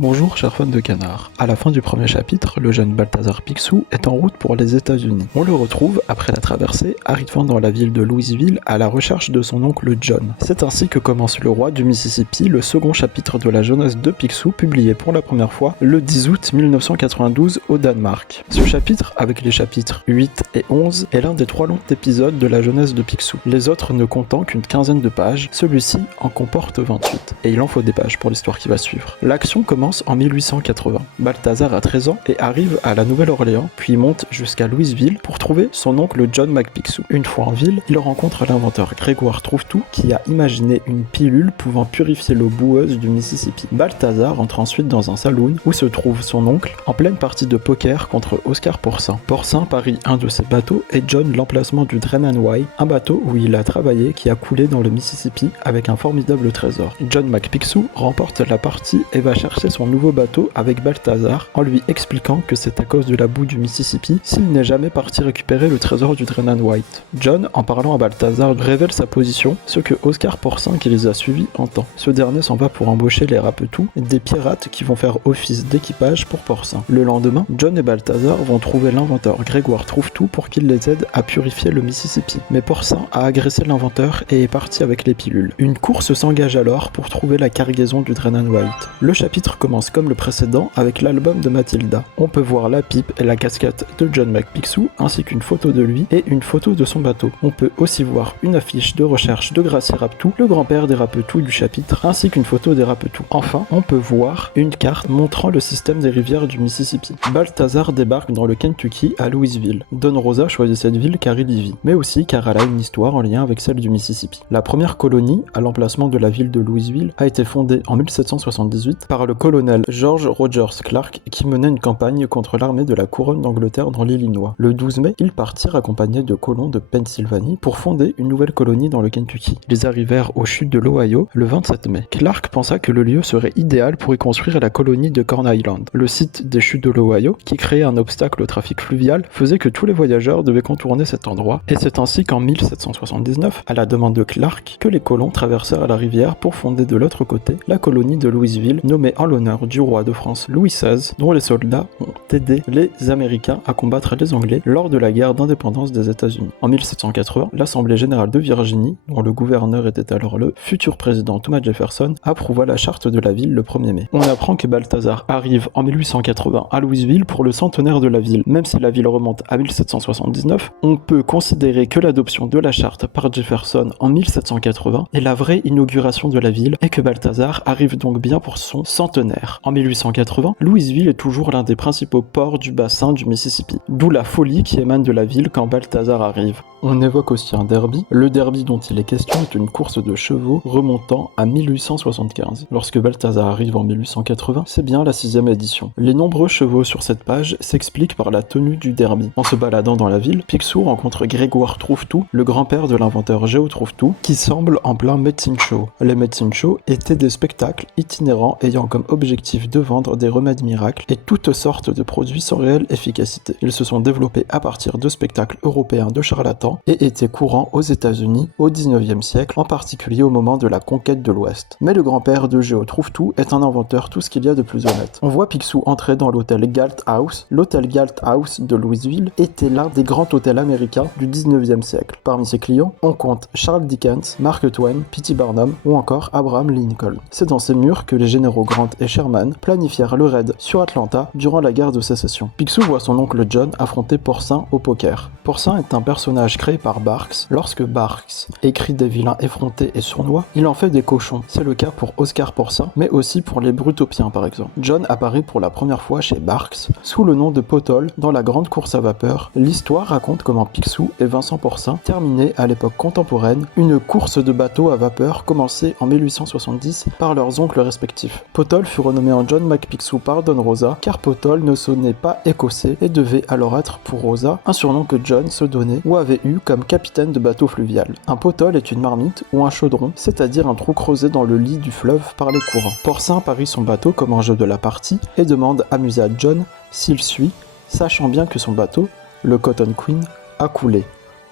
Bonjour chers fans de canard. À la fin du premier chapitre, le jeune Balthazar Picsou est en route pour les États-Unis. On le retrouve, après la traversée, arrivant dans la ville de Louisville à la recherche de son oncle John. C'est ainsi que commence Le Roi du Mississippi, le second chapitre de la jeunesse de Picsou, publié pour la première fois le 10 août 1992 au Danemark. Ce chapitre, avec les chapitres 8 et 11, est l'un des 3 longs épisodes de la jeunesse de Picsou. Les autres ne comptant qu'une quinzaine de pages, celui-ci en comporte 28. Et il en faut des pages pour l'histoire qui va suivre. L'action commence en 1880. Balthazar a 13 ans et arrive à la Nouvelle-Orléans, puis monte jusqu'à Louisville pour trouver son oncle John McPicsou. Une fois en ville, il rencontre l'inventeur Grégoire Trouve-Tout qui a imaginé une pilule pouvant purifier l'eau boueuse du Mississippi. Balthazar entre ensuite dans un saloon où se trouve son oncle en pleine partie de poker contre Oscar Porcin. Porcin parie un de ses bateaux et John l'emplacement du Drenanway, un bateau où il a travaillé qui a coulé dans le Mississippi avec un formidable trésor. John McPicsou remporte la partie et va chercher son nouveau bateau avec Balthazar en lui expliquant que c'est à cause de la boue du Mississippi s'il n'est jamais parti récupérer le trésor du Drenanwhite. John, en parlant à Balthazar, révèle sa position, ce que Oscar Porcin qui les a suivis entend. Ce dernier s'en va pour embaucher les Rapetou, des pirates qui vont faire office d'équipage pour Porcin. Le lendemain, John et Balthazar vont trouver l'inventeur Grégoire Trouve-Tout pour qu'il les aide à purifier le Mississippi. Mais Porcin a agressé l'inventeur et est parti avec les pilules. Une course s'engage alors pour trouver la cargaison du Drenanwhite. Le chapitre commence comme le précédent avec l'album de Mathilda. On peut voir la pipe et la casquette de John McPicsou ainsi qu'une photo de lui et une photo de son bateau. On peut aussi voir une affiche de recherche de Gracie Rapetou, le grand-père des Rapetou du chapitre, ainsi qu'une photo des Rapetou. Enfin, on peut voir une carte montrant le système des rivières du Mississippi. Balthazar débarque dans le Kentucky à Louisville. Don Rosa choisit cette ville car il y vit, mais aussi car elle a une histoire en lien avec celle du Mississippi. La première colonie, à l'emplacement de la ville de Louisville, a été fondée en 1778 par le colonel George Rogers Clark qui menait une campagne contre l'armée de la couronne d'Angleterre dans l'Illinois. Le 12 mai, ils partirent accompagnés de colons de Pennsylvanie pour fonder une nouvelle colonie dans le Kentucky. Ils arrivèrent aux chutes de l'Ohio le 27 mai. Clark pensa que le lieu serait idéal pour y construire la colonie de Corn Island. Le site des chutes de l'Ohio, qui créait un obstacle au trafic fluvial, faisait que tous les voyageurs devaient contourner cet endroit, et c'est ainsi qu'en 1779, à la demande de Clark, que les colons traversèrent la rivière pour fonder de l'autre côté la colonie de Louisville, nommée en l'honneur du roi de France Louis XVI, dont les soldats ont aidé les Américains à combattre les Anglais lors de la guerre d'indépendance des États-Unis. En 1780, l'Assemblée générale de Virginie, dont le gouverneur était alors le futur président Thomas Jefferson, approuva la charte de la ville le 1er mai. On apprend que Balthazar arrive en 1880 à Louisville pour le centenaire de la ville. Même si la ville remonte à 1779, on peut considérer que l'adoption de la charte par Jefferson en 1780 est la vraie inauguration de la ville et que Balthazar arrive donc bien pour son centenaire. En 1880, Louisville est toujours l'un des principaux ports du bassin du Mississippi, d'où la folie qui émane de la ville quand Balthazar arrive. On évoque aussi un derby. Le derby dont il est question est une course de chevaux remontant à 1875. Lorsque Balthazar arrive en 1880, c'est bien la 6e édition. Les nombreux chevaux sur cette page s'expliquent par la tenue du derby. En se baladant dans la ville, Picsou rencontre Grégoire Trouve-Tout, le grand-père de l'inventeur Géo Trouve-Tout, qui semble en plein medicine show. Les medicine show étaient des spectacles itinérants ayant comme objectif de vendre des remèdes miracles et toutes sortes de produits sans réelle efficacité. Ils se sont développés à partir de spectacles européens de charlatans et étaient courants aux États-Unis au 19e siècle, en particulier au moment de la conquête de l'Ouest. Mais le grand-père de Géo Trouve-Tout est un inventeur tout ce qu'il y a de plus honnête. On voit Picsou entrer dans l'hôtel Galt House. L'hôtel Galt House de Louisville était l'un des grands hôtels américains du 19e siècle. Parmi ses clients, on compte Charles Dickens, Mark Twain, P.T. Barnum ou encore Abraham Lincoln. C'est dans ces murs que les généraux Grant et Sherman planifièrent le raid sur Atlanta durant la guerre de sécession. Picsou voit son oncle John affronter Porcin au poker. Porcin est un personnage créé par Barks. Lorsque Barks écrit des vilains effrontés et sournois, il en fait des cochons. C'est le cas pour Oscar Porcin, mais aussi pour les Brutopiens par exemple. John apparaît pour la première fois chez Barks sous le nom de Potol dans la grande course à vapeur. L'histoire raconte comment Picsou et Vincent Porcin terminaient à l'époque contemporaine une course de bateaux à vapeur commencée en 1870 par leurs oncles respectifs. Potol fut renommé en John McPicsou par Don Rosa car Potol ne sonnait pas écossais et devait alors être pour Rosa un surnom que John se donnait ou avait eu comme capitaine de bateau fluvial. Un potol est une marmite ou un chaudron, c'est-à-dire un trou creusé dans le lit du fleuve par les courants. Porcin parie son bateau comme enjeu de la partie et demande amusé à John s'il suit, sachant bien que son bateau, le Cotton Queen, a coulé.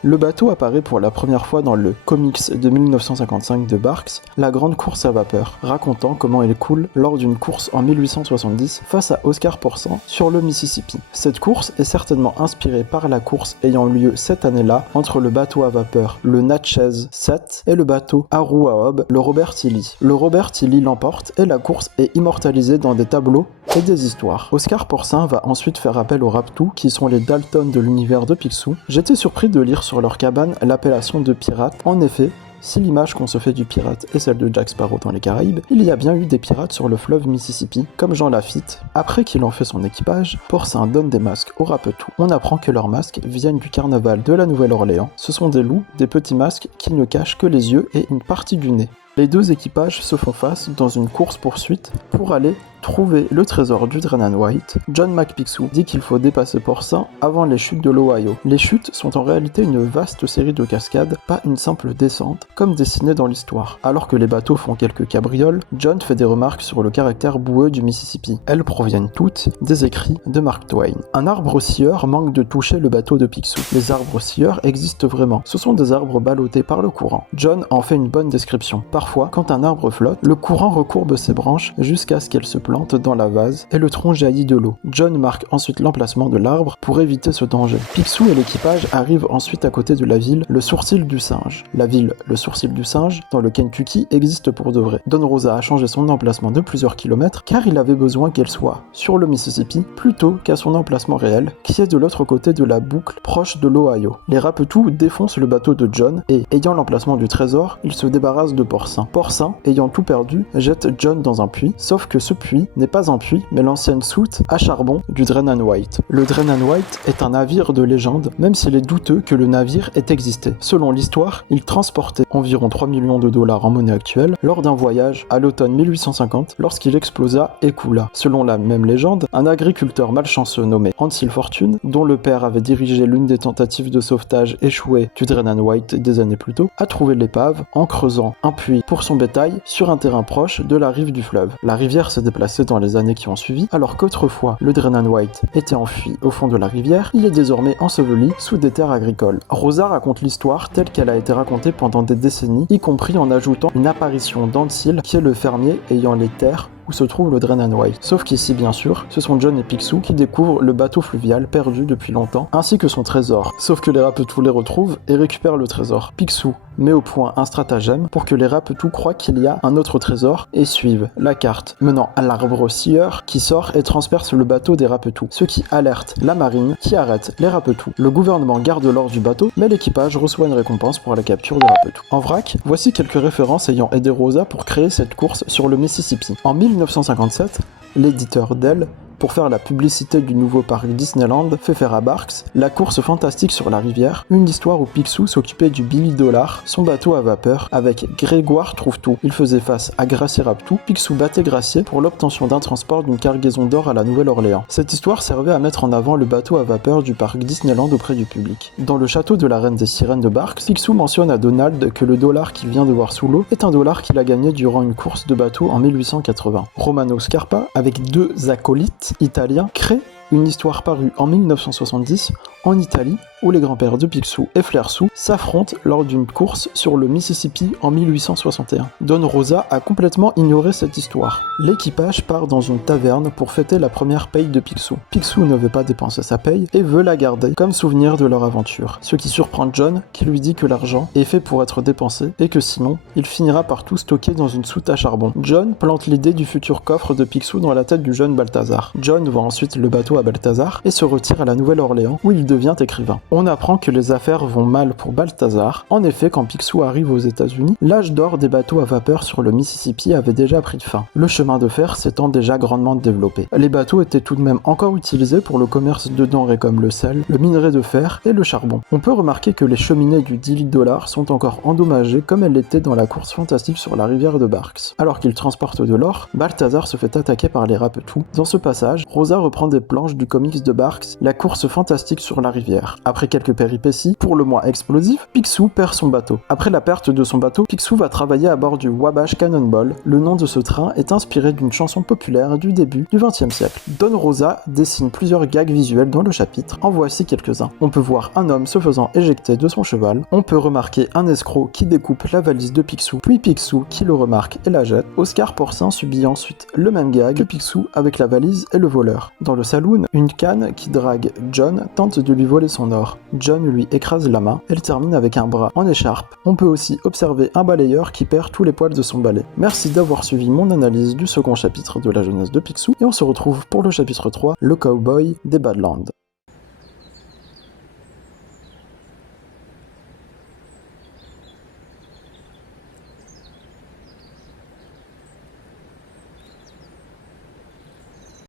Le bateau apparaît pour la première fois dans le comics de 1955 de Barks, La Grande Course à Vapeur, racontant comment il coule lors d'une course en 1870 face à Oscar Porsan sur le Mississippi. Cette course est certainement inspirée par la course ayant lieu cette année-là entre le bateau à vapeur, le Natchez 7, et le bateau à roues à hob, le Robert E. Lee. Le Robert E. Lee l'emporte et la course est immortalisée dans des tableaux et des histoires. Oscar Porsan va ensuite faire appel aux Raptous, qui sont les Dalton de l'univers de Picsou. J'étais surpris de lire sur leur cabane l'appellation de pirates. En effet, si l'image qu'on se fait du pirate est celle de Jack Sparrow dans les Caraïbes, il y a bien eu des pirates sur le fleuve Mississippi, comme Jean Lafitte. Après qu'il en fait son équipage, Porsan donne des masques aux Rapetous. On apprend que leurs masques viennent du carnaval de la Nouvelle-Orléans. Ce sont des loups, des petits masques qui ne cachent que les yeux et une partie du nez. Les deux équipages se font face dans une course-poursuite pour aller trouver le trésor du Drenan White. John McPicsou dit qu'il faut dépasser Porsan avant les chutes de l'Ohio. Les chutes sont en réalité une vaste série de cascades, pas une simple descente, comme dessiné dans l'histoire. Alors que les bateaux font quelques cabrioles, John fait des remarques sur le caractère boueux du Mississippi. Elles proviennent toutes des écrits de Mark Twain. Un arbre scieur manque de toucher le bateau de Picsou. Les arbres scieurs existent vraiment. Ce sont des arbres ballottés par le courant. John en fait une bonne description. Parfois, quand un arbre flotte, le courant recourbe ses branches jusqu'à ce qu'elles se plante dans la vase et le tronc jaillit de l'eau. John marque ensuite l'emplacement de l'arbre pour éviter ce danger. Picsou et l'équipage arrivent ensuite à côté de la ville Le Sourcil du Singe. La ville Le Sourcil du Singe, dans le Kentucky, existe pour de vrai. Don Rosa a changé son emplacement de plusieurs kilomètres car il avait besoin qu'elle soit sur le Mississippi plutôt qu'à son emplacement réel, qui est de l'autre côté de la boucle proche de l'Ohio. Les Rapetous défoncent le bateau de John et, ayant l'emplacement du trésor, ils se débarrassent de Porsan. Porsan, ayant tout perdu, jette John dans un puits, sauf que ce puits n'est pas un puits, mais l'ancienne soute à charbon du Drenan White. Le Drenan White est un navire de légende, même s'il est douteux que le navire ait existé. Selon l'histoire, il transportait environ 3 millions de dollars en monnaie actuelle lors d'un voyage à l'automne 1850 lorsqu'il explosa et coula. Selon la même légende, un agriculteur malchanceux nommé Ancil Fortune, dont le père avait dirigé l'une des tentatives de sauvetage échouées du Drenan White des années plus tôt, a trouvé l'épave en creusant un puits pour son bétail sur un terrain proche de la rive du fleuve. La rivière s'est déplacée dans les années qui ont suivi, alors qu'autrefois le Drenan White était enfui au fond de la rivière, il est désormais enseveli sous des terres agricoles. Rosa raconte l'histoire telle qu'elle a été racontée pendant des décennies, y compris en ajoutant une apparition d'Ancil, qui est le fermier ayant les terres où se trouve le Drenan White. Sauf qu'ici, bien sûr, ce sont John et Picsou qui découvrent le bateau fluvial perdu depuis longtemps, ainsi que son trésor. Sauf que les Rapetous les retrouvent et récupèrent le trésor. Picsou met au point un stratagème pour que les Rapetous croient qu'il y a un autre trésor et suivent la carte menant à l'arbre scieur qui sort et transperce le bateau des Rapetous, ce qui alerte la marine qui arrête les Rapetous. Le gouvernement garde l'or du bateau, mais l'équipage reçoit une récompense pour la capture des Rapetous. En vrac, voici quelques références ayant aidé Rosa pour créer cette course sur le Mississippi. En 1957, l'éditeur Dell, pour faire la publicité du nouveau parc Disneyland, fait faire à Barks la course fantastique sur la rivière, une histoire où Picsou s'occupait du Billy Dollar, son bateau à vapeur, avec Grégoire Trouve-Tout. Il faisait face à Gracier Raptou, Picsou battait Gracier pour l'obtention d'un transport d'une cargaison d'or à la Nouvelle-Orléans. Cette histoire servait à mettre en avant le bateau à vapeur du parc Disneyland auprès du public. Dans le château de la Reine des Sirènes de Barks, Picsou mentionne à Donald que le dollar qu'il vient de voir sous l'eau est un dollar qu'il a gagné durant une course de bateau en 1880. Romano Scarpa, avec deux acolytes italiens, crée une histoire parue en 1970 en Italie, où les grands-pères de Picsou et Flersou s'affrontent lors d'une course sur le Mississippi en 1861. Don Rosa a complètement ignoré cette histoire. L'équipage part dans une taverne pour fêter la première paye de Picsou. Picsou ne veut pas dépenser sa paye et veut la garder comme souvenir de leur aventure, ce qui surprend John qui lui dit que l'argent est fait pour être dépensé et que sinon, il finira par tout stocker dans une soute à charbon. John plante l'idée du futur coffre de Picsou dans la tête du jeune Balthazar. John vend ensuite le bateau à Balthazar et se retire à la Nouvelle-Orléans où il devient écrivain. On apprend que les affaires vont mal pour Balthazar. En effet, quand Picsou arrive aux États-Unis, l'âge d'or des bateaux à vapeur sur le Mississippi avait déjà pris fin. Le chemin de fer s'étant déjà grandement développé. Les bateaux étaient tout de même encore utilisés pour le commerce de denrées comme le sel, le minerai de fer et le charbon. On peut remarquer que les cheminées du Dilly Dollar sont encore endommagées comme elles l'étaient dans la course fantastique sur la rivière de Barks. Alors qu'il transporte de l'or, Balthazar se fait attaquer par les Rapetous. Dans ce passage, Rosa reprend des planches planches du comics de Barks, la course fantastique sur la rivière. Après quelques péripéties, pour le moins explosifs, Picsou perd son bateau. Après la perte de son bateau, Picsou va travailler à bord du Wabash Cannonball. Le nom de ce train est inspiré d'une chanson populaire du début du XXe siècle. Don Rosa dessine plusieurs gags visuels dans le chapitre. En voici quelques-uns. On peut voir un homme se faisant éjecter de son cheval. On peut remarquer un escroc qui découpe la valise de Picsou, puis Picsou qui le remarque et la jette. Oscar Porcin subit ensuite le même gag que Picsou avec la valise et le voleur. Dans le saloon, une canne qui drague John tente de lui voler son or. John lui écrase la main. Elle termine avec un bras en écharpe. On peut aussi observer un balayeur qui perd tous les poils de son balai. Merci d'avoir suivi mon analyse du second chapitre de la jeunesse de Picsou et on se retrouve pour le chapitre 3, le cowboy des Badlands.